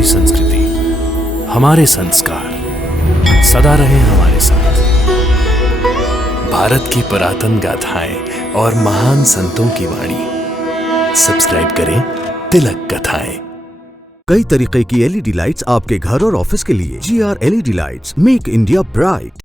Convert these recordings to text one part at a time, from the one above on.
हमारी संस्कृति, हमारे संस्कार सदा रहे हमारे साथ। भारत की पुरातन गाथाएं और महान संतों की वाणी। सब्सक्राइब करें तिलक कथाएं। कई तरीके की एलईडी लाइट्स आपके घर और ऑफिस के लिए। GR LED lights, make India bright.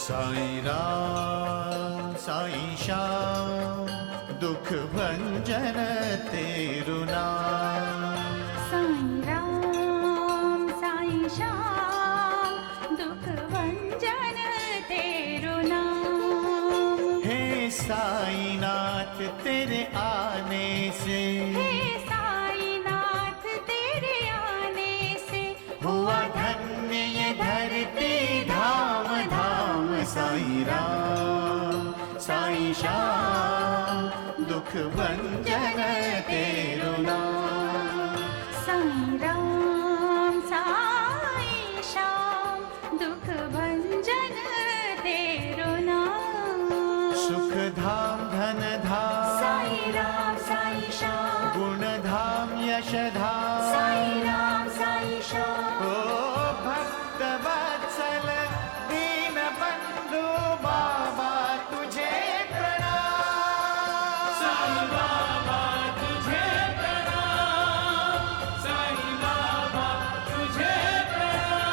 Sai Ram Sai Shyam दुख भंजन तेरु नाम। साईं राम साईं श्याम दुख भंजन तेरु नाम। हे साईं नाथ तेरे आने से, हे साईं नाथ तेरे आने से हुआ धन्य ये धरती धाम धाम। साईं राम साईं श्याम दुख भंजन तेरु नाम। साईं राम साईं श्याम दुख भंजन तेरु नाम। सुख धाम धन धाम साईं राम साईं श्याम गुण धाम यश धाम। साईं राम साईं श्याम ओ भक्त वत्सल दीन बंधु बाबा तुझे प्रणाम। साईं बाबा तुझे प्रणाम। साईं बाबा तुझे प्रणाम।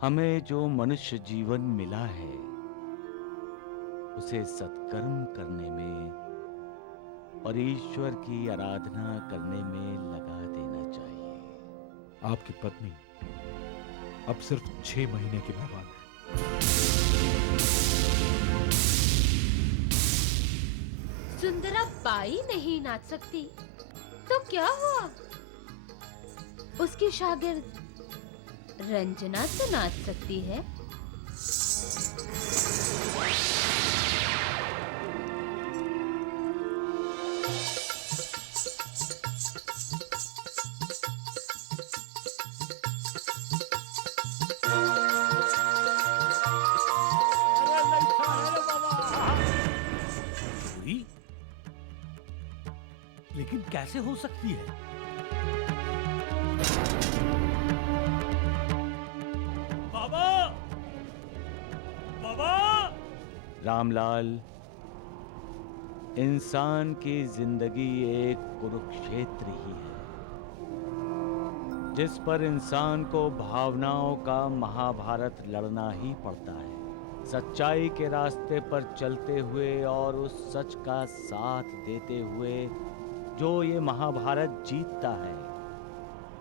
हमें जो मनुष्य जीवन मिला है उसे सत्कर्म करने में और ईश्वर की आराधना करने में लगा देना चाहिए। आपकी पत्नी अब सिर्फ 6 महीने की मेहमान है। सुंदरा बाई नहीं नाच सकती तो क्या हुआ? उसकी शागिर्द रंजना तो नाच सकती है। लेकिन कैसे हो सकती है? बाबा! बाबा! रामलाल, इंसान की जिंदगी एक कुरुक्षेत्र ही है जिस पर इंसान को भावनाओं का महाभारत लड़ना ही पड़ता है। सच्चाई के रास्ते पर चलते हुए और उस सच का साथ देते हुए जो ये महाभारत जीतता है,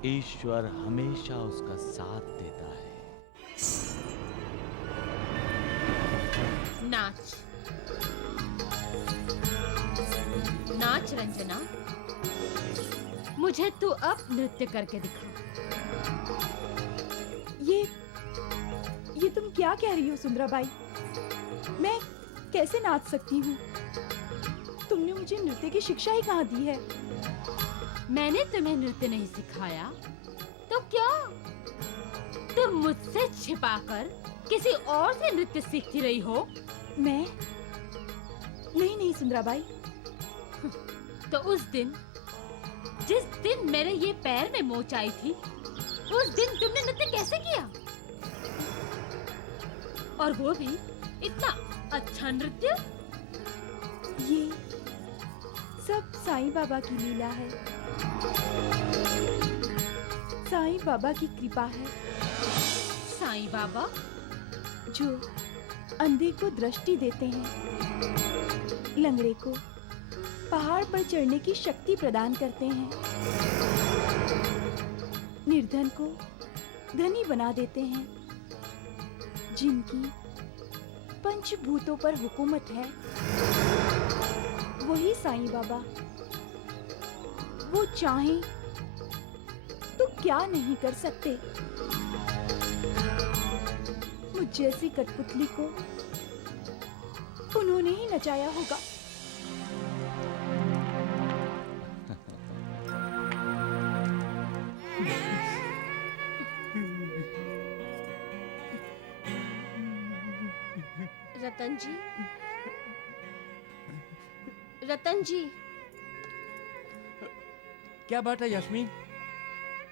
ईश्वर हमेशा उसका साथ देता है। नाच नाच रंजना, मुझे तू अब नृत्य करके दिखा। ये तुम क्या कह रही हो सुंदराबाई? मैं कैसे नाच सकती हूँ? तुमने मुझे नृत्य की शिक्षा ही कहाँ दी है? मैंने तुम्हें नृत्य नहीं सिखाया तो क्या तुम मुझसे छिपाकर किसी और से नृत्य सीखती रही हो? मैं नहीं सुंदराबाई, तो उस दिन, जिस दिन मेरे ये पैर में मोच आई थी, उस दिन तुमने नृत्य कैसे किया? और वो भी इतना अच्छा नृत्य। ये सब साईं बाबा की लीला है, साईं बाबा की कृपा है। साईं बाबा जो अंधे को दृष्टि देते हैं, लंगड़े को पहाड़ पर चढ़ने की शक्ति प्रदान करते हैं, निर्धन को धनी बना देते हैं, जिनकी पंचभूतों पर हुकूमत है, वही साईं बाबा। वो चाहें तो क्या नहीं कर सकते। मुझ जैसी कठपुतली को उन्होंने ही नचाया होगा। रतन जी, रतन जी, क्या बात है यास्मीन?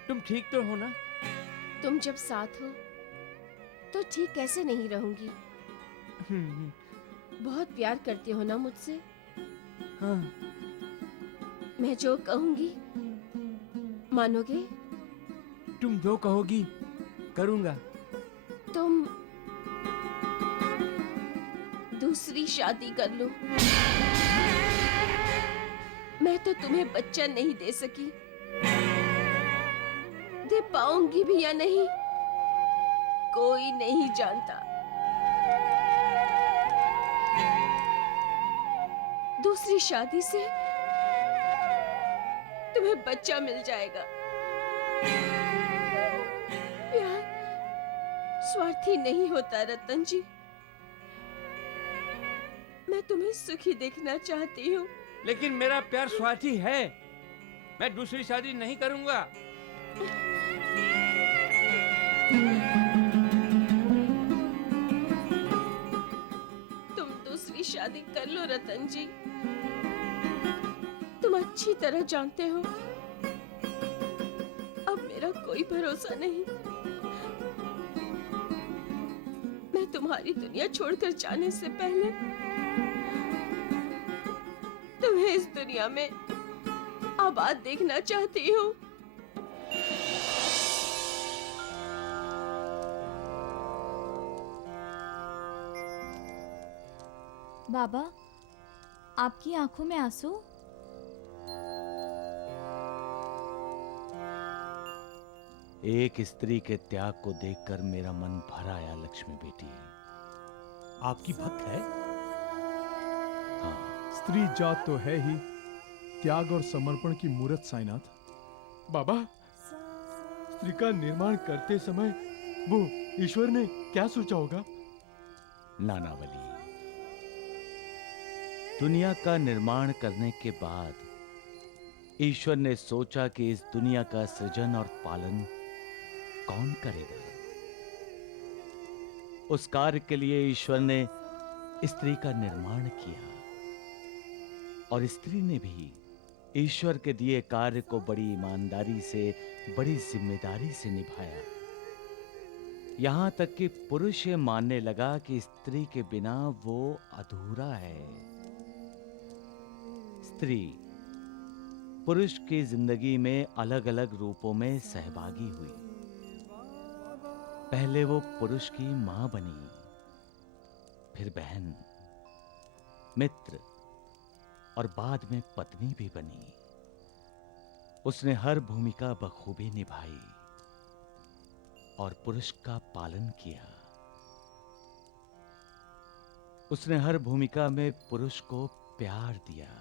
तुम ठीक तो हो ना? तुम जब साथ हो तो ठीक कैसे नहीं रहूंगी? बहुत प्यार करते हो ना मुझसे? हाँ। मैं जो कहूंगी मानोगे? तुम जो कहोगी करूंगा। तुम दूसरी शादी कर लो। मैं तो तुम्हें बच्चा नहीं दे सकी, दे पाऊंगी भी या नहीं कोई नहीं जानता। दूसरी शादी से तुम्हें बच्चा मिल जाएगा। प्यार स्वार्थी नहीं होता रतन जी। मैं तुम्हें सुखी देखना चाहती हूँ। लेकिन मेरा प्यार स्वार्थी है। मैं दूसरी शादी नहीं करूंगा। तुम दूसरी शादी कर लो रतन जी। तुम अच्छी तरह जानते हो अब मेरा कोई भरोसा नहीं। मैं तुम्हारी दुनिया छोड़कर जाने से पहले तुम्हें इस दुनिया में आबाद देखना चाहती हूँ। बाबा, आपकी आंखों में आंसू? एक स्त्री के त्याग को देखकर मेरा मन भर आया लक्ष्मी बेटी। आपकी भक्त है? हाँ। स्त्री जात तो है ही त्याग और समर्पण की मूर्त साईनाथ। बाबा, स्त्री का निर्माण करते समय वो ईश्वर ने क्या सोचा होगा? नानावली, दुनिया का निर्माण करने के बाद ईश्वर ने सोचा कि इस दुनिया का सृजन और पालन कौन करेगा। उस कार्य के लिए ईश्वर ने स्त्री का निर्माण किया और स्त्री ने भी ईश्वर के दिए कार्य को बड़ी ईमानदारी से, बड़ी जिम्मेदारी से निभाया। यहां तक कि पुरुष ये मानने लगा कि स्त्री के बिना वो अधूरा है। स्त्री पुरुष की जिंदगी में अलग अलग रूपों में सहभागी हुई। पहले वो पुरुष की मां बनी, फिर बहन, मित्र और बाद में पत्नी भी बनी। उसने हर भूमिका बखूबी निभाई और पुरुष का पालन किया। उसने हर भूमिका में पुरुष को प्यार दिया,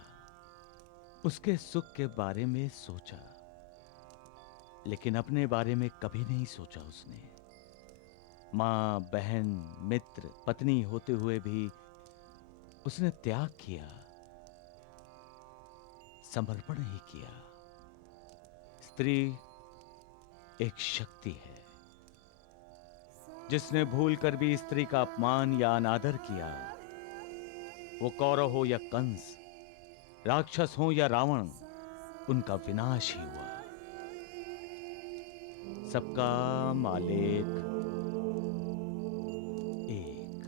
उसके सुख के बारे में सोचा, लेकिन अपने बारे में कभी नहीं सोचा उसने। मां, बहन, मित्र, पत्नी होते हुए भी उसने त्याग किया, समर्पण ही किया। स्त्री एक शक्ति है। जिसने भूलकर भी स्त्री का अपमान या अनादर किया, वो कौरव हो या कंस, राक्षस हो या रावण, उनका विनाश ही हुआ। सबका मालिक एक।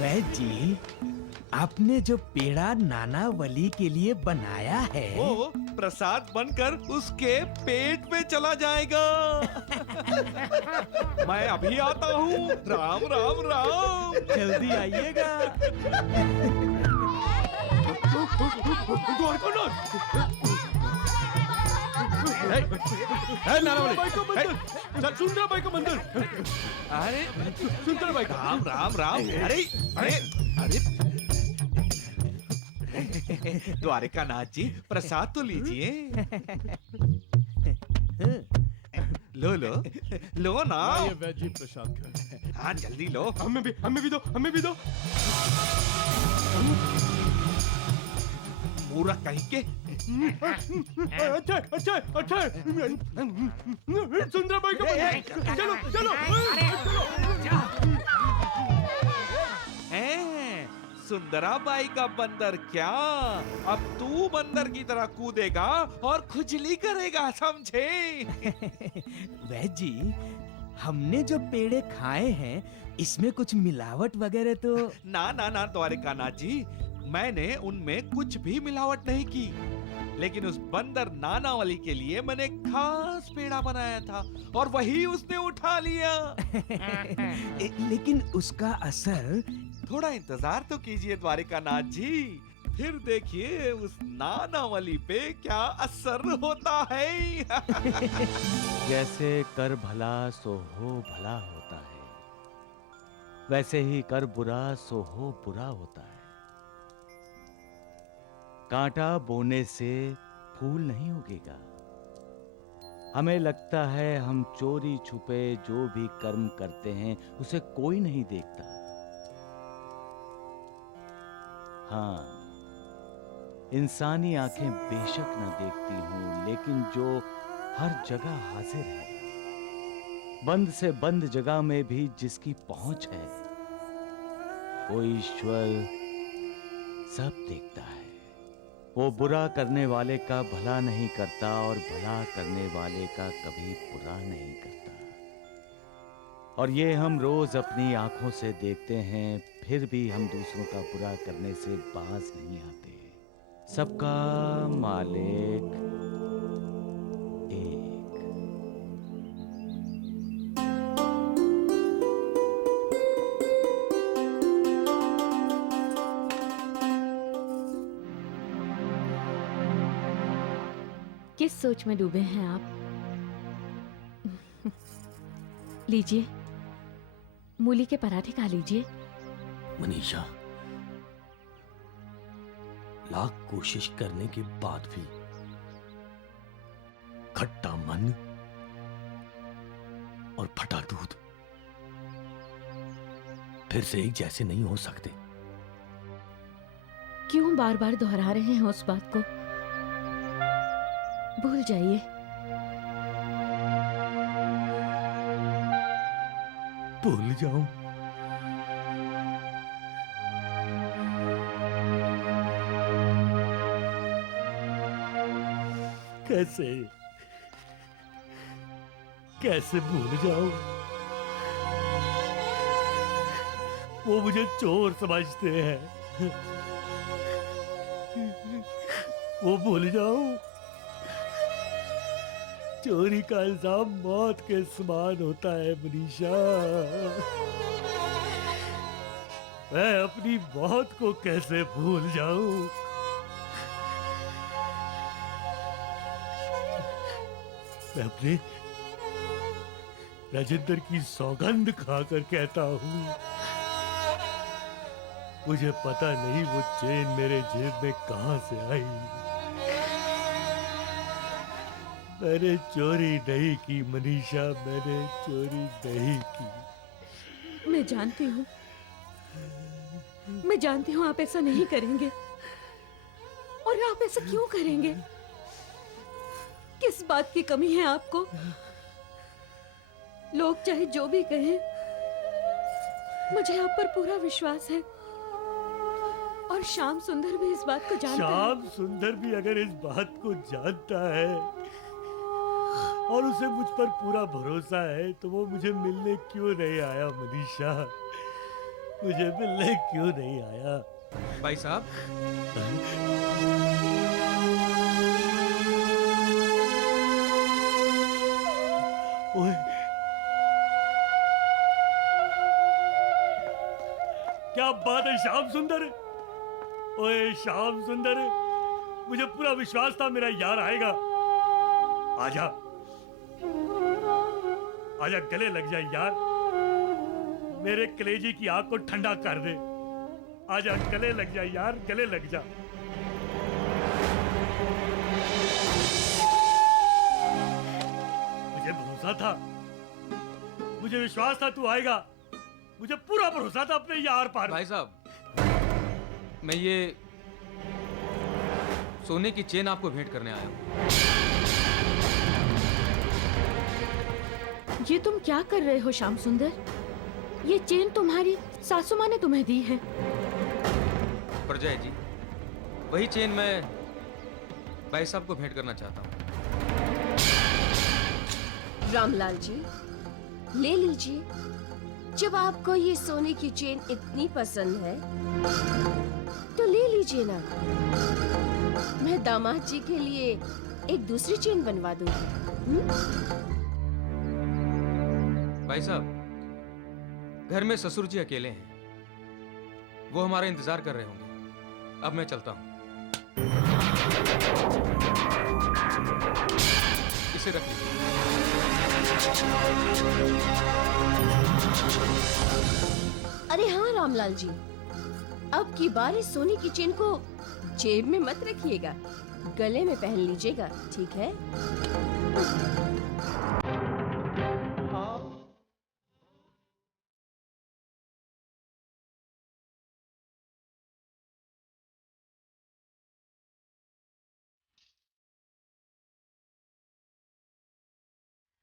वैद्य जी, आपने जो पेड़ा नाना वली के लिए बनाया है वो प्रसाद बनकर उसके पेट में चला जाएगा। मैं अभी आता हूँ। राम राम राम। जल्दी आइएगा। सुंदराबाई को मंदिर। अरे सुंदराबाई राम राम राम। अरे अरे अरे द्वारिका नाथ जी, प्रसाद तो लीजिए। लो लो लो ना। ये वैद्य जी प्रसाद खाएं। हाँ जल्दी लो। हमें भी दो, हमें भी दो। पूरा कहीं के। अच्छा अच्छा अच्छा। सुंदराबाई को चलो चलो। सुंदराबाई का बंदर क्या? अब तू बंदर की तरह कूदेगा और खुजली करेगा, समझे? वैद्य जी, हमने जो पेड़े खाए हैं इसमें कुछ मिलावट वगैरह तो? ना ना ना द्वारिका नाथ जी, मैंने उनमें कुछ भी मिलावट नहीं की। लेकिन उस बंदर नानावली के लिए मैंने खास पेड़ा बनाया था और वही उसने उठा लिया। लेकिन उसका असर? थोड़ा इंतजार तो कीजिए द्वारिका नाथ जी, फिर देखिए उस नानावली पे क्या असर होता है। जैसे कर भला सो हो भला होता है, वैसे ही कर बुरा सो हो बुरा होता है। कांटा बोने से फूल नहीं उगेगा। हमें लगता है हम चोरी छुपे जो भी कर्म करते हैं उसे कोई नहीं देखता। हाँ, इंसानी आंखें बेशक न देखती हूं, लेकिन जो हर जगह हाजिर है, बंद से बंद जगह में भी जिसकी पहुंच है, वो ईश्वर सब देखता है। वो बुरा करने वाले का भला नहीं करता और भला करने वाले का कभी बुरा नहीं करता। और ये हम रोज अपनी आंखों से देखते हैं, फिर भी हम दूसरों का बुरा करने से बाज नहीं आते। सबका मालिक एक। किस सोच में डूबे हैं आप? लीजिए, मूली के पराठे खा लीजिए। मनीषा, लाख कोशिश करने के बाद भी खट्टा मन और फटा दूध फिर से एक जैसे नहीं हो सकते। क्यों बार बार दोहरा रहे हैं उस बात को? भूल जाइए। भूल जाऊं? कैसे कैसे भूल जाऊं? वो मुझे चोर समझते हैं। वो भूल जाऊं? चोरी का इल्जाम मौत के समान होता है मनीषा। मैं अपनी मौत को कैसे भूल जाऊं? मैं अपने राजेंद्र की सौगंध खाकर कहता हूं, मुझे पता नहीं वो चेन मेरे जेब में कहां से आई। मैंने चोरी नहीं की मनीषा, मैंने चोरी नहीं की। मैं जानती हूँ आप ऐसा नहीं करेंगे, और आप आप ऐसा क्यों करेंगे? किस बात की कमी है आपको? लोग चाहे जो भी कहें, मुझे आप पर पूरा विश्वास है। और श्याम सुंदर भी इस बात को जानता है। श्याम सुंदर भी अगर इस बात को जानता है और उसे मुझ पर पूरा भरोसा है, तो वो मुझे मिलने क्यों नहीं आया मनीषा? मुझे मिलने क्यों नहीं आया? भाई साहब, ओए, क्या बात है श्याम सुंदर? ओए श्याम सुंदर, मुझे पूरा विश्वास था मेरा यार आएगा। आजा आजा, गले लग जाए यार, मेरे कलेजी की आग को ठंडा कर दे। आजा, गले लग जा यार, गले लग जा। मुझे भरोसा था, मुझे विश्वास था तू आएगा। मुझे पूरा भरोसा था अपने यार पर। भाई साहब, मैं ये सोने की चेन आपको भेंट करने आया हूँ। ये तुम क्या कर रहे हो श्याम सुंदर? ये चेन तुम्हारी सासू माँ ने तुम्हें दी है। परजय जी, वही चेन मैं भाई साहब को भेंट करना चाहता हूँ। रामलाल जी, ले लीजिए। जब आपको ये सोने की चेन इतनी पसंद है तो ले लीजिए ना। मैं दामाद जी के लिए एक दूसरी चेन बनवा दूंगी। भाई साहब, घर में ससुर जी अकेले हैं, वो हमारा इंतजार कर रहे होंगे। अब मैं चलता हूँ। इसे रख लीजिए। अरे हाँ रामलाल जी, अब की बार इस सोने की चेन को जेब में मत रखिएगा, गले में पहन लीजिएगा, ठीक है?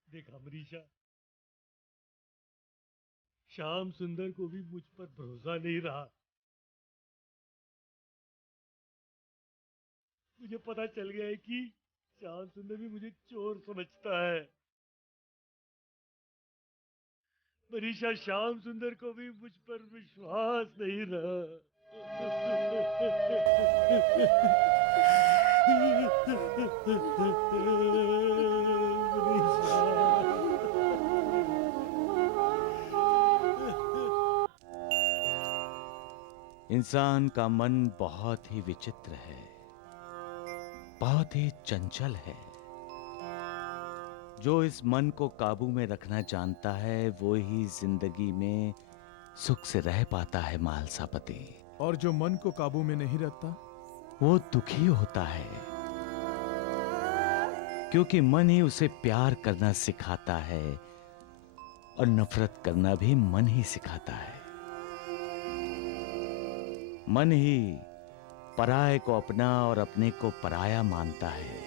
देखा मनीषा, श्याम सुंदर को भी मुझ पर भरोसा नहीं रहा। मुझे पता चल गया है कि श्याम सुंदर भी मुझे चोर समझता है। मनीषा, श्याम सुंदर को भी मुझ पर विश्वास नहीं इंसान का मन बहुत ही विचित्र है, बहुत ही चंचल है। जो इस मन को काबू में रखना जानता है, वो ही जिंदगी में सुख से रह पाता है मालसापति। और जो मन को काबू में नहीं रखता, वो दुखी होता है, क्योंकि मन ही उसे प्यार करना सिखाता है और नफरत करना भी मन ही सिखाता है। मन ही पराये को अपना और अपने को पराया मानता है।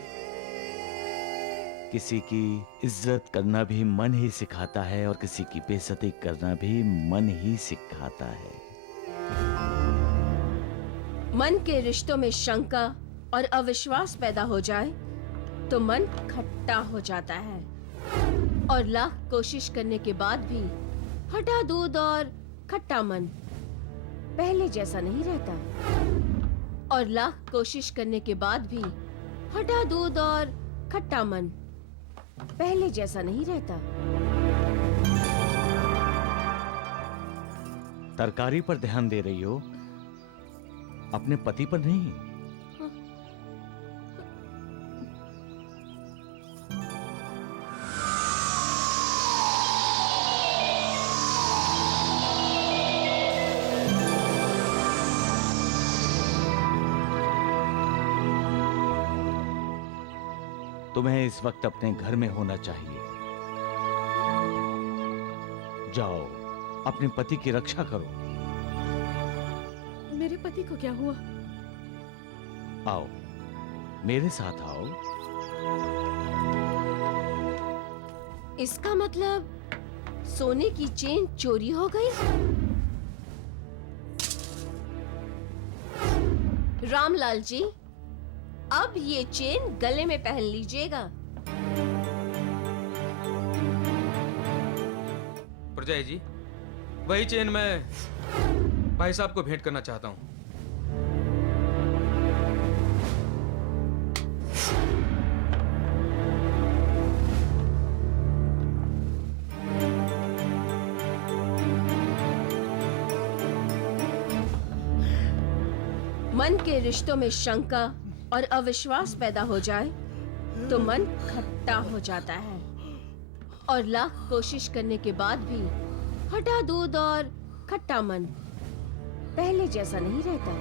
किसी की इज्जत करना भी मन ही सिखाता है और किसी की बेइज्जती करना भी मन ही सिखाता है। मन के रिश्तों में शंका और अविश्वास पैदा हो जाए तो मन खट्टा हो जाता है, और लाख कोशिश करने के बाद भी फटा दूध और खट्टा मन पहले जैसा नहीं रहता। और लाख कोशिश करने के बाद भी फटा दूध और खट्टा मन पहले जैसा नहीं रहता। तरकारी पर ध्यान दे रही हो, अपने पति पर नहीं। तुम्हें इस वक्त अपने घर में होना चाहिए। जाओ, अपने पति की रक्षा करो। मेरे पति को क्या हुआ? आओ, मेरे साथ आओ। इसका मतलब सोने की चेन चोरी हो गई? रामलाल जी, अब ये चेन गले में पहन लीजिएगा। प्रजाई जी, वही चेन मैं भाई साहब को भेंट करना चाहता हूँ। मन के रिश्तों में शंका और अविश्वास पैदा हो जाए तो मन खट्टा हो जाता है, और लाख कोशिश करने के बाद भी फटा दूध और खट्टा मन पहले जैसा नहीं रहता।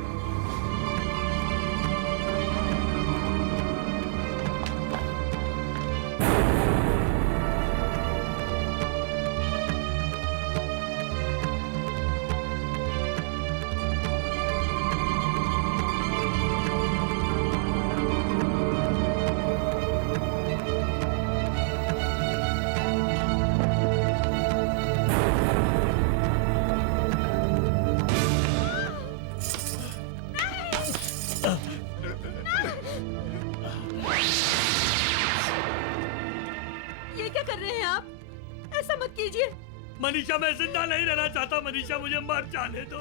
मनीषा, मैं जिंदा नहीं रहना चाहता। मनीषा, मुझे मर जाने दो।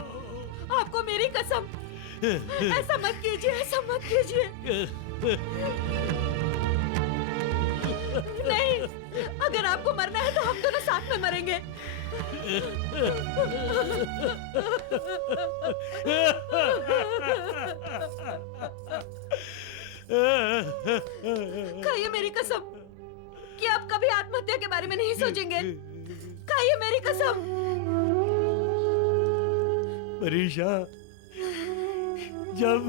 आपको मेरी कसम, ऐसा मत कीजिए, ऐसा मत कीजिए। नहीं, अगर आपको मरना है तो हम दोनों साथ में मरेंगे। खाइए मेरी कसम कि आप कभी आत्महत्या के बारे में नहीं सोचेंगे। खाइए मेरी कसम। मनीषा, जब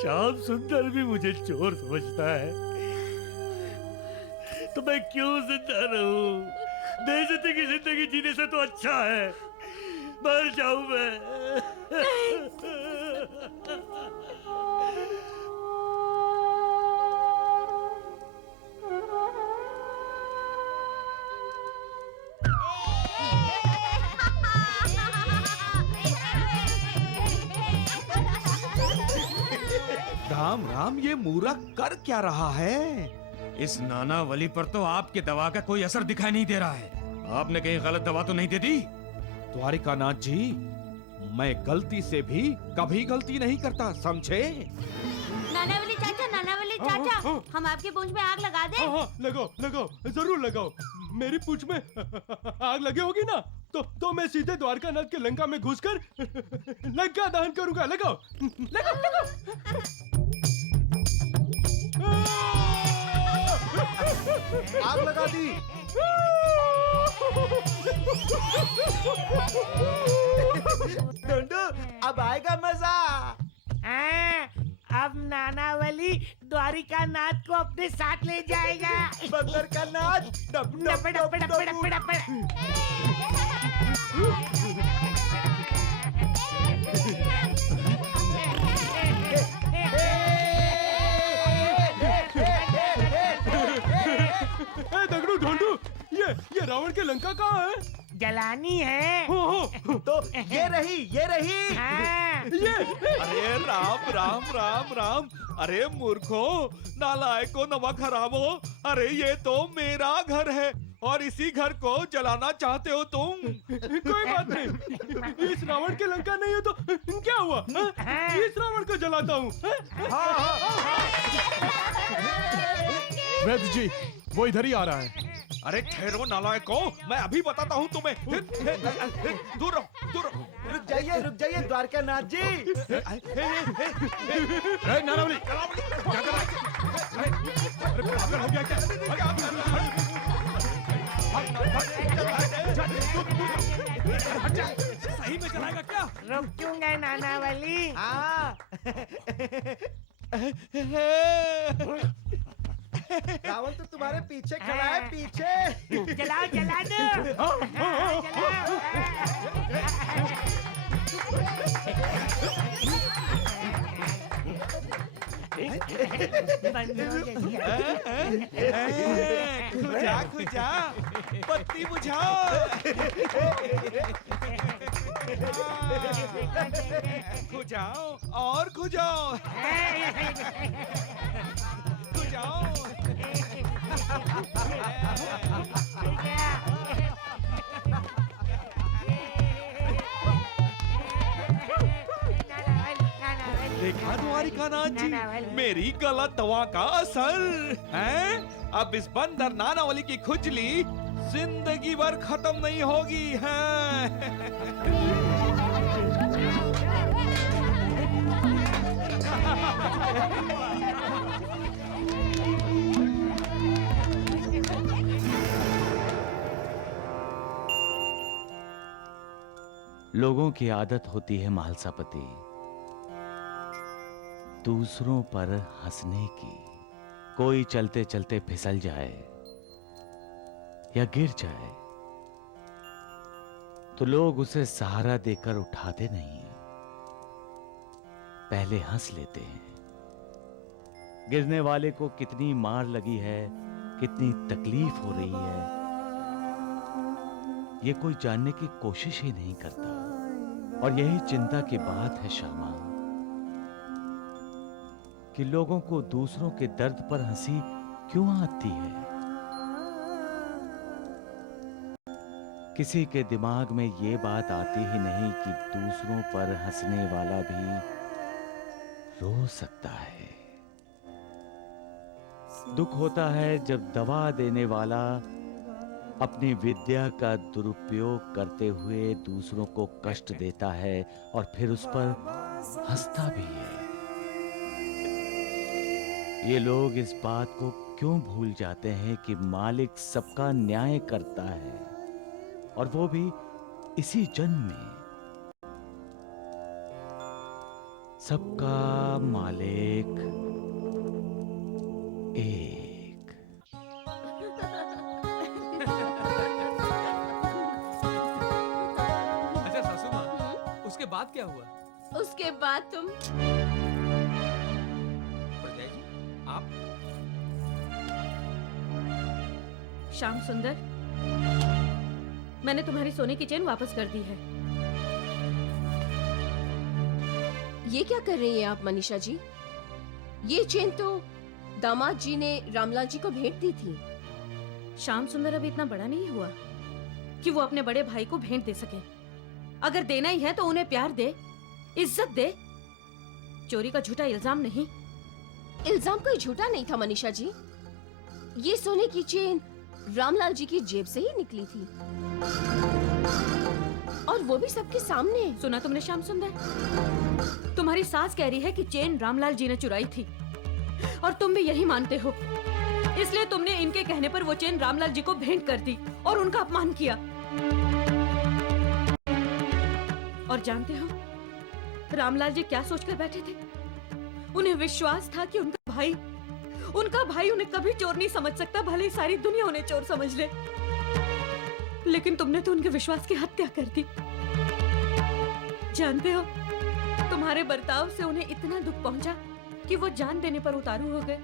श्याम सुंदर भी मुझे चोर समझता है तो मैं क्यों जिंदा रहूं? बेइज्जती की जिंदगी जीने से तो अच्छा है मर जाऊं मैं। राम राम, ये मूर्ख कर क्या रहा है? इस नानावली पर तो आपके दवा का कोई असर दिखाई नहीं दे रहा है। आपने कहीं गलत दवा तो नहीं दे दी? द्वारिकानाथ जी, मैं गलती से भी कभी गलती नहीं करता, समझे? नानावली चाचा, हम आपके पूंछ में आग लगा दें? हाँ, लगाओ लगाओ, जरूर लगाओ। मेरी पूंछ में आग लगी होगी ना तो मैं सीधे द्वारकानाथ के लंका में घुसकर लंका दहन करूंगा। लगाओ लगाओ लगाओ। आग लगा दी। ढूंढू, अब आएगा मजा। अब नानावली द्वारिकानाथ को अपने साथ ले जाएगा। बंदर का नाच डप डप डप डप डप डप। दगड़ू ढूंढू, ये रावण के लंका कहाँ है? जलानी है। तो ये रही। ये अरे राम राम राम राम, अरे मूर्खो, नालायको, नमक हरामो, अरे ये तो मेरा घर है और इसी घर को जलाना चाहते हो तुम। कोई बात नहीं, इस रावण के लंका नहीं है तो क्या हुआ? इस रावण को जलाता हूँ। वैद्य जी, वो इधर ही आ रहा है। अरे ठहरो नालायको, मैं अभी बताता हूँ तुम्हें। दूर रहो, दूर रहो। रुक जाइए द्वारकानाथ जी। नानावली, क्या कर रहा है? अरे पागल हो गया क्या? सही में चलाएगा क्या? रुकूंगा नानावली। रावण तो तुम्हारे पीछे खड़ा है, पीछे। जलाओ जला दो। खुजा खुजा बत्ती बुझाओ। खुजाओ और खुजाओ। खुजाओ। देखा द्वारिकानाथ जी, मेरी गलत दवा का असर है। अब इस बंदर नानावली की खुजली जिंदगी भर खत्म नहीं होगी है। लोगों की आदत होती है महालसापति, दूसरों पर हंसने की। कोई चलते चलते फिसल जाए या गिर जाए तो लोग उसे सहारा देकर उठाते नहीं, पहले हंस लेते हैं। गिरने वाले को कितनी मार लगी है, कितनी तकलीफ हो रही है, ये कोई जानने की कोशिश ही नहीं करता। और यही चिंता की बात है श्यामा, कि लोगों को दूसरों के दर्द पर हंसी क्यों आती है। किसी के दिमाग में ये बात आती ही नहीं कि दूसरों पर हंसने वाला भी रो सकता है। दुख होता है जब दवा देने वाला अपनी विद्या का दुरुपयोग करते हुए दूसरों को कष्ट देता है और फिर उस पर हंसता भी है। ये लोग इस बात को क्यों भूल जाते हैं कि मालिक सबका न्याय करता है, और वो भी इसी जन्म में। सबका मालिक एक। अच्छा सासू माँ, उसके बाद क्या हुआ? उसके बाद तुम प्रजा जी, आप? श्याम सुंदर, मैंने तुम्हारी सोने की चेन वापस कर दी है। ये क्या कर रही हैं आप मनीषा जी? ये चेन तो दामाद जी ने रामलाल जी को भेंट दी थी। श्याम सुंदर अभी इतना बड़ा नहीं हुआ कि वो अपने बड़े भाई को भेंट दे सके। अगर देना ही है तो उन्हें प्यार दे, इज्जत दे, चोरी का झूठा इल्जाम नहीं। इल्जाम कोई झूठा नहीं था मनीषा जी। ये सोने की चेन रामलाल जी की जेब से ही निकली थी, और वो भी सबके सामने। सुना तुमने श्याम सुंदर? तुम्हारी सास कह रही है कि चेन रामलाल जी ने चुराई थी, और तुम भी यही मानते हो। इसलिए तुमने इनके कहने पर वो चेन रामलाल जी को भेंट कर दी और उनका अपमान किया। और जानते हो रामलाल जी क्या सोचकर बैठे थे? उन्हें विश्वास था कि उनका भाई उन्हें कभी चोर नहीं समझ सकता, भले ही सारी दुनिया उन्हें चोर समझ ले। लेकिन तुमने तो उनके विश्वास की हत्या कर दी। जानते हो, तुम्हारे बर्ताव से उन्हें इतना दुख पहुंचा कि वो जान देने पर उतारू हो गए।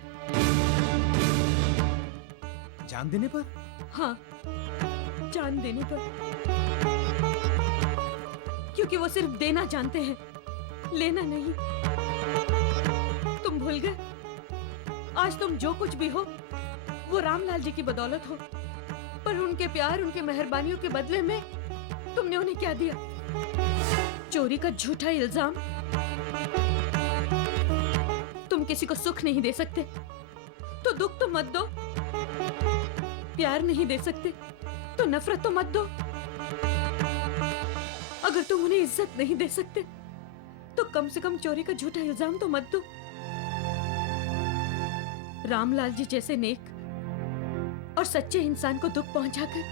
जान देने पर? हाँ, जान देने पर। क्योंकि वो सिर्फ देना जानते हैं, लेना नहीं। तुम भूल गए, आज तुम जो कुछ भी हो वो रामलाल जी की बदौलत हो, पर उनके प्यार, उनके मेहरबानियों के बदले में तुमने उन्हें क्या दिया? चोरी का झूठा इल्जाम। तुम किसी को सुख नहीं दे सकते तो दुख तो मत दो। प्यार नहीं दे सकते तो नफरत तो मत दो। अगर तुम उन्हें इज्जत नहीं दे सकते तो कम से कम चोरी का झूठा इल्जाम तो मत दो। रामलाल जी जैसे नेक और सच्चे इंसान को दुख पहुंचाकर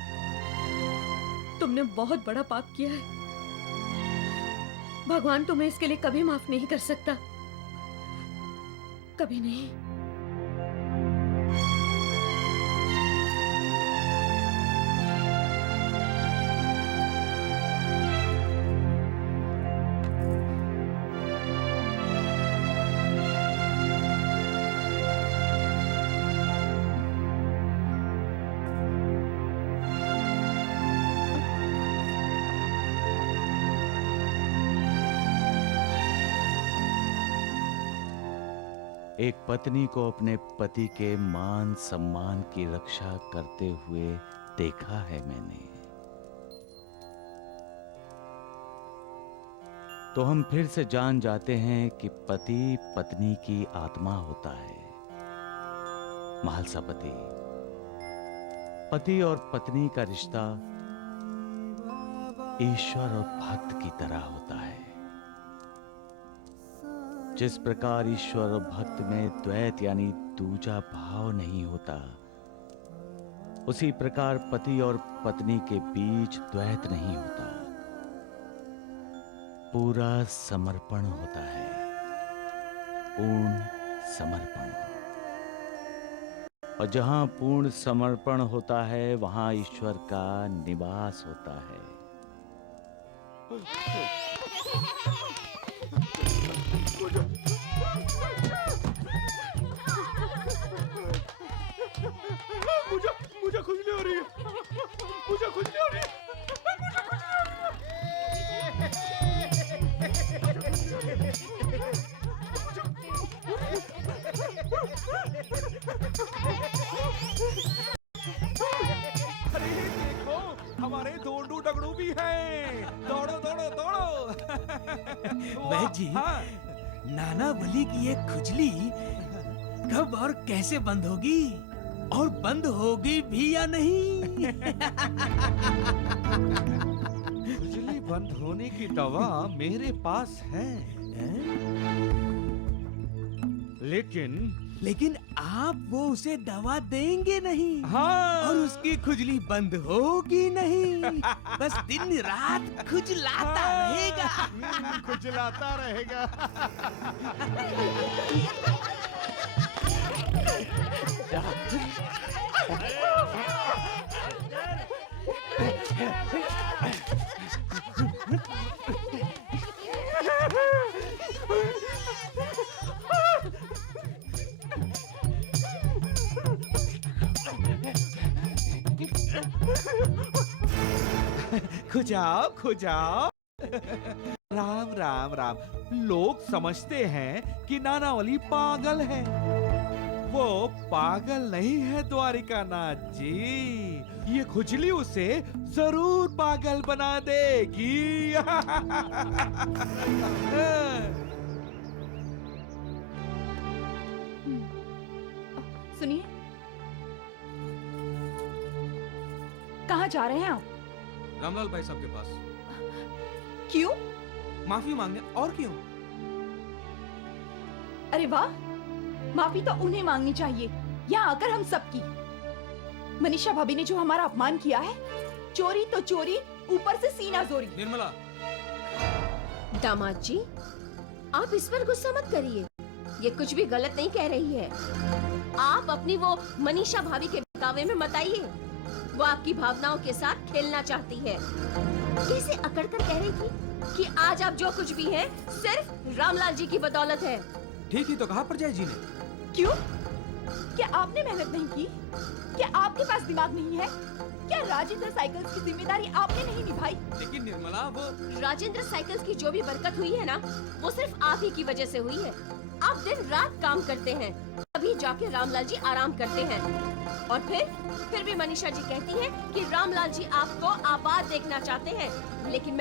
तुमने बहुत बड़ा पाप किया है। भगवान तुम्हें इसके लिए कभी माफ नहीं कर सकता, कभी नहीं। एक पत्नी को अपने पति के मान सम्मान की रक्षा करते हुए देखा है मैंने। तो हम फिर से जान जाते हैं कि पति पत्नी की आत्मा होता है। महालसापति, पति और पत्नी का रिश्ता ईश्वर और भक्त की तरह होता है। जिस प्रकार ईश्वर और भक्त में द्वैत यानी दूजा भाव नहीं होता, उसी प्रकार पति और पत्नी के बीच द्वैत नहीं होता। पूरा समर्पण होता है, पूर्ण समर्पण। और जहां पूर्ण समर्पण होता है, वहां ईश्वर का निवास होता है। मुझे खुजली हो रही है, मुझे खुजली हो रही है, मुझे अरे देखो, हमारे दोंडू डगड़ू भी हैं। दौड़ो दौड़ो दौड़ो। वैद्य जी, हाँ। नाना वली की ये खुजली कब और कैसे बंद होगी, और बंद होगी भी या नहीं? खुजली बंद होने की दवा मेरे पास है, लेकिन आप वो उसे दवा देंगे नहीं। हाँ। और उसकी खुजली बंद होगी नहीं। बस दिन रात खुजलाता रहेगा। खुजलाता रहेगा। खुजाओ खुजाओ। राम राम राम। लोग समझते हैं कि नानावली पागल है। वो पागल नहीं है द्वारिकानाथ जी। ये खुजली उसे जरूर पागल बना देगी। सुनिए, कहाँ जा रहे हैं आप? रामलाल भाई साहब के पास। क्यों? माफी मांगने। और क्यों? अरे वाह, माफी तो उन्हें मांगनी चाहिए, यहाँ आकर हम सबकी। मनीषा भाभी ने जो हमारा अपमान किया है, चोरी तो चोरी, ऊपर से सीना जोरी। निर्मला। दामाद जी, आप इस पर गुस्सा मत करिए। ये कुछ भी गलत नहीं कह रही है। आप अपनी वो मनीषा भाभी के बहकावे में मत आइए। वो आपकी भावनाओं के साथ खेलना चाहती है। कैसे अकड़ कर कह रही थी कि आज आप जो कुछ भी हैं, सिर्फ रामलाल जी की बदौलत है। ठीक ही तो कहा परजाई जी ने। क्यों? क्या आपने मेहनत नहीं की? क्या आपके पास दिमाग नहीं है? क्या राजेंद्र साइकिल्स की जिम्मेदारी आपने नहीं निभाई? लेकिन निर्मला, वो राजेंद्र साइकिल्स की जो भी बरकत हुई है ना, वो सिर्फ आप ही की वजह से हुई है। आप दिन रात काम करते हैं, अभी जाके रामलाल जी आराम करते हैं। और फिर भी मनीषा जी कहती है कि रामलाल जी आपको आबाद देखना चाहते हैं। लेकिन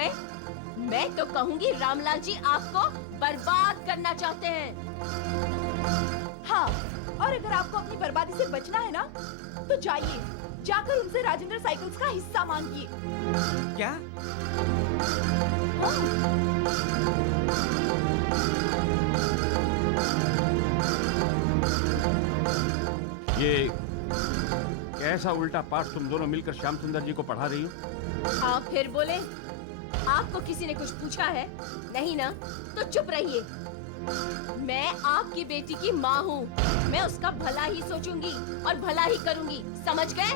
मैं तो कहूँगी रामलाल जी आपको बर्बाद करना चाहते हैं। हाँ, और अगर आपको अपनी बर्बादी से बचना है ना, तो जाइए, जाकर उनसे राजेंद्र साइकिल्स का हिस्सा मांगिए। क्या? ये कैसा उल्टा पाठ तुम दोनों मिलकर श्याम सुंदर जी को पढ़ा रही हो? आप फिर बोले? आपको किसी ने कुछ पूछा है? नहीं ना? तो चुप रहिए। मैं आपकी बेटी की माँ हूँ। मैं उसका भला ही सोचूंगी और भला ही करूंगी। समझ गए?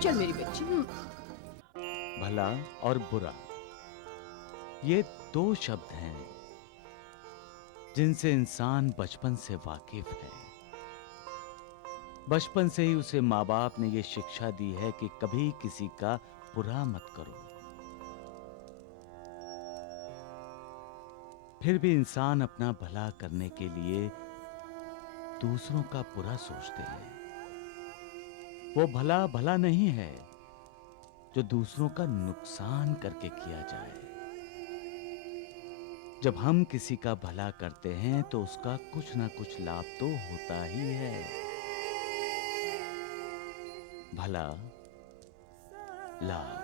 चल मेरी बच्ची। भला और बुरा, ये दो शब्द हैं जिनसे इंसान बचपन से वाकिफ है। बचपन से ही उसे माँ बाप ने ये शिक्षा दी है कि कभी किसी का बुरा मत करो। फिर भी इंसान अपना भला करने के लिए दूसरों का बुरा सोचते हैं। वो भला भला नहीं है जो दूसरों का नुकसान करके किया जाए। जब हम किसी का भला करते हैं तो उसका कुछ ना कुछ लाभ तो होता ही है। भला, लाभ,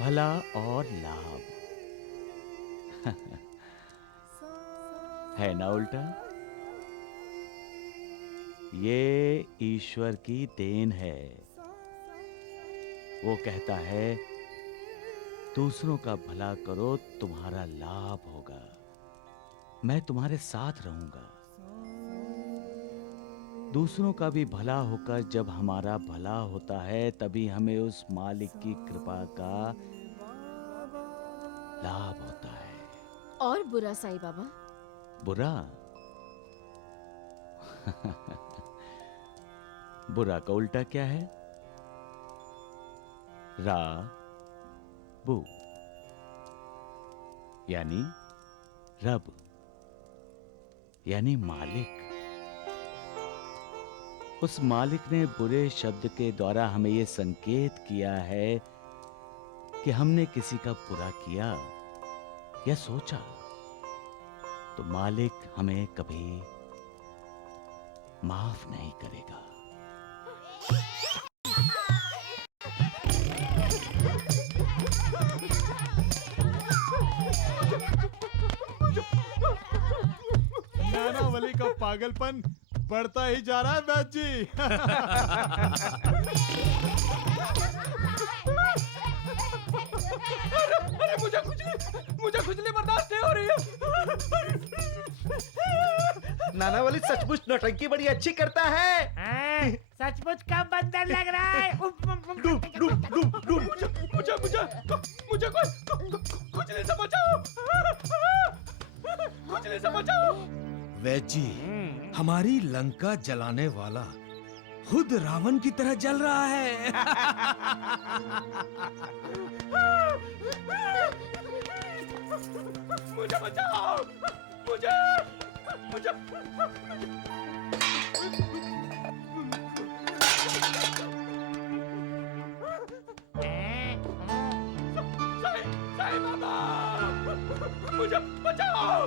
भला और लाभ है ना उल्टा? ये ईश्वर की देन है। वो कहता है दूसरों का भला करो, तुम्हारा लाभ होगा, मैं तुम्हारे साथ रहूंगा। दूसरों का भी भला होकर जब हमारा भला होता है तभी हमें उस मालिक की कृपा का लाभ होता है। और बुरा साईं बाबा? बुरा बुरा का उल्टा क्या है? रा बु, यानी रब, यानी मालिक। उस मालिक ने बुरे शब्द के द्वारा हमें यह संकेत किया है कि हमने किसी का बुरा किया या सोचा तो मालिक हमें कभी माफ नहीं करेगा। नानावली का पागलपन बढ़ता ही जा रहा है वैद्य जी। अरे मुझे खुजली बर्दाश्त नहीं हो रही है। नानावली सचमुच नौटंकी बड़ी अच्छी करता है। सचमुच का बंदर लग रहा है। मुझे खुजली से बचाओ, खुजली से बचाओ। वैद्य जी, हमारी लंका जलाने वाला खुद रावण की तरह जल रहा है। मुझे बचाओ, मुझे साईं बाबा, मुझे बचाओ।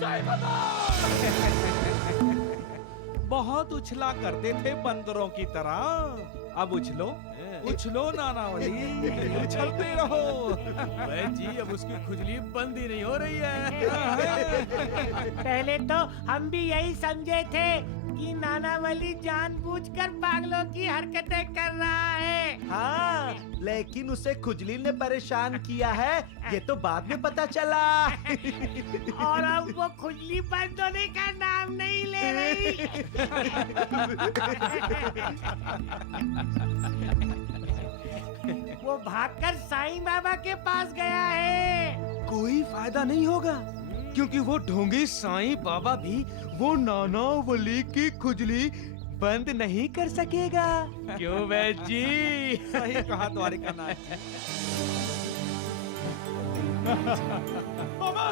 साईं बाबा। बहुत उछला करते थे बंदरों की तरह, अब उछलो उछलो नानावली, उछलते रहो। वैद्य जी, अब उसकी खुजली बंद ही नहीं हो रही है। पहले तो हम भी यही समझे थे कि नानावली जानबूझकर पागलों की हरकतें कर रहा है। हाँ, लेकिन उसे खुजली ने परेशान किया है ये तो बाद में पता चला। और अब वो खुजली बंद होने का नाम नहीं ले रही। वो भागकर साईं बाबा के पास गया है। कोई फायदा नहीं होगा, क्योंकि वो ढोंगी साईं बाबा भी वो नानावली की खुजली बंद नहीं कर सकेगा। क्यों वैद्य जी? सही कहा द्वारिकानाथ। बाबा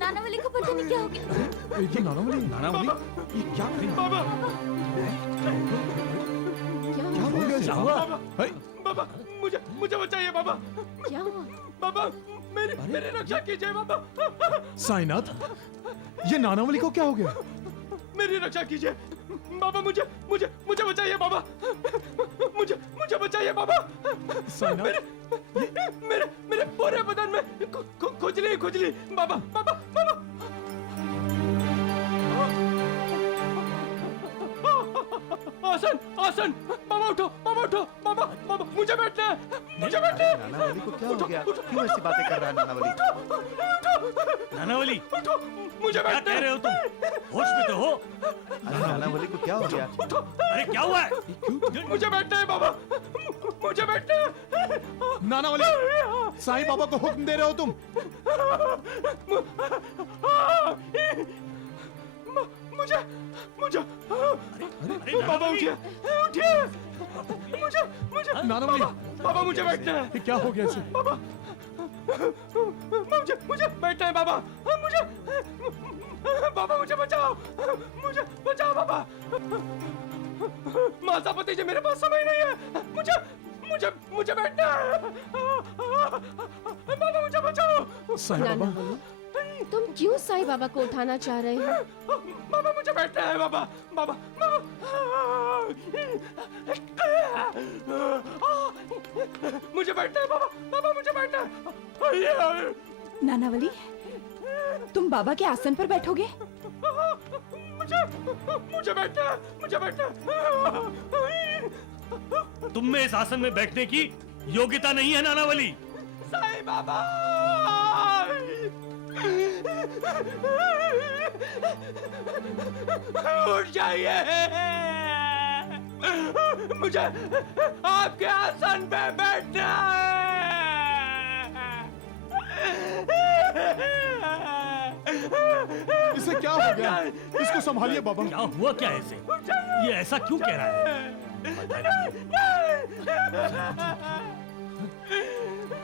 नानावली को पता नहीं क्या हो गया। ये नानावली ये क्या बाबा क्या हो गया जी? बाबा, मुझे बचाइए बाबा। क्या हुआ? बाबा, मेरी रक्षा कीजिए बाबा। साईनाथ, ये नानावली को क्या हो गया? मेरी रक्षा कीजिए बाबा, मुझे बचाइए बाबा। मुझे बचाइए बाबा। साईनाथ, मेरे पूरे बदन में खुजली बाबा। आसन बाबा, उठो बाबा, मुझे बैठना है। नानावली को क्या हो गया? क्यों ऐसी बातें कर रहा है नानावली? नानावली, मुझे क्या कह रहे हो तुम? होश में तो हो? नानावली को क्या हो गया? अरे क्या हुआ है? मुझे बैठना है बाबा, मुझे बैठना है। नानावली, साईं बाबा को हुक्म दे रहे हो तुम? मुझे मुझे बाबा उठिए उठिए मुझे मुझे नानावली बाबा मुझे बैठना है। क्या हो गया इसे? बाबा मुझे बैठना है बाबा। मुझे बाबा मुझे बचाओ बाबा। मातापति जी मेरे पास समय नहीं है। मुझे बैठना है। बाबा मुझे बचाओ। साईं बाबा तुम क्यों साईं बाबा को उठाना चाह रहे हो? बाबा मुझे बैठना है बाबा। मुझे बैठना है बाबा मुझे बैठना है। नानावली तुम बाबा के आसन पर बैठोगे? मुझे बैठना है। तुम में इस आसन में बैठने की योग्यता नहीं है नानावली। साईं बाबा उठ जाइए। मुझे आपके आसन पे बैठना इसे क्या हो गया? इसको संभालिए बाबा। क्या हुआ क्या ऐसे? ये ऐसा क्यों कह रहा है?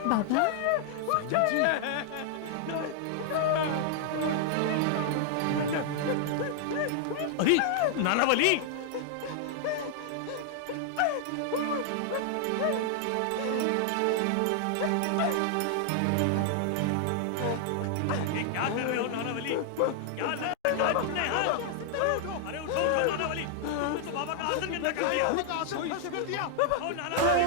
बाबा अरे नानावली ये क्या कर रहे हो नानावली? क्या लगाया तुमने? अरे उठो नानावली, तुमने तो बाबा का आसन गंदा कर दिया। उठो नानावली।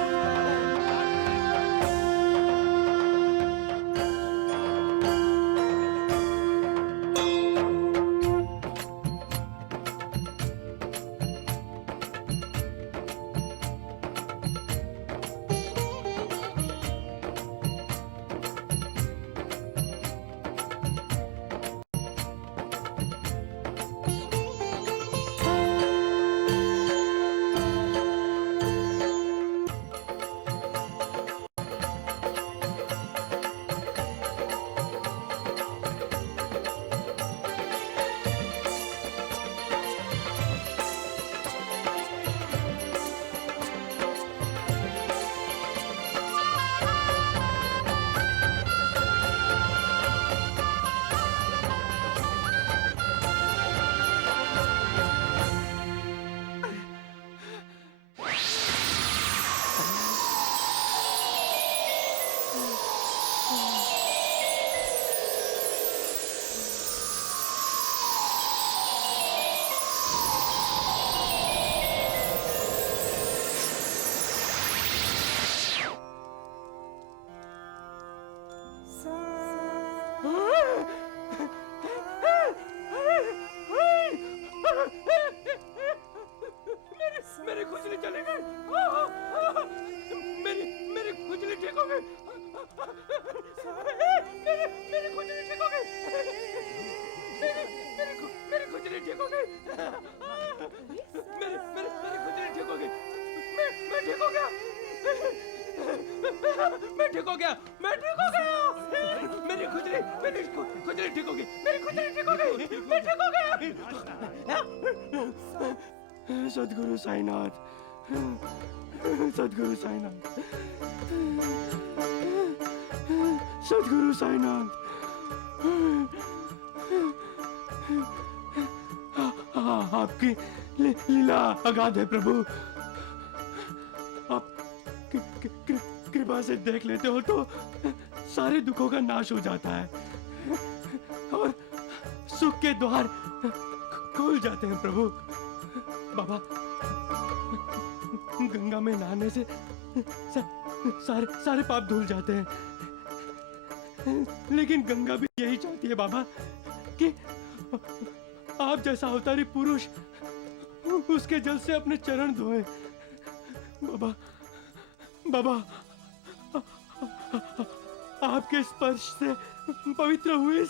मेरी खुजली चली गई। मेरी खुजली ठीक हो गई। मेरी खुजली ठीक हो गई। मेरी खुजली ठीक हो गई। मेरी खुजली ठीक हो गई। मैं ठीक हो गया। मैं ठीक हो गया। मेरी खुजली ठीक हो गई। मेरी खुजली ठीक हो गई। मैं ठीक हो गया। सद्गुरु साईनाथ, सद्गुरु साईनाथ, सद्गुरु साईनाथ। आपकी लीला अगाध है प्रभु। आप कृपा से देख लेते हो तो सारे दुखों का नाश हो जाता है और सुख के द्वार खुल जाते हैं प्रभु। बाबा गंगा में नहाने से सारे पाप धुल जाते हैं, लेकिन गंगा भी यही चाहती है बाबा कि आप जैसा अवतारी पुरुष उसके जल से अपने चरण धोए। बाबा आपके स्पर्श से पवित्र हुए इस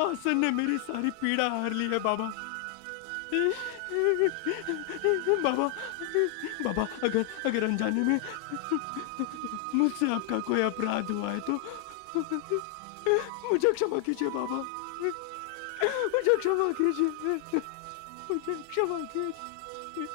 आसन ने मेरी सारी पीड़ा हार ली है बाबा। बाबा अगर अनजाने में मुझसे आपका कोई अपराध हुआ है तो मुझे क्षमा कीजिए बाबा। मुझे क्षमा कीजिए, मुझे क्षमा कीजिए।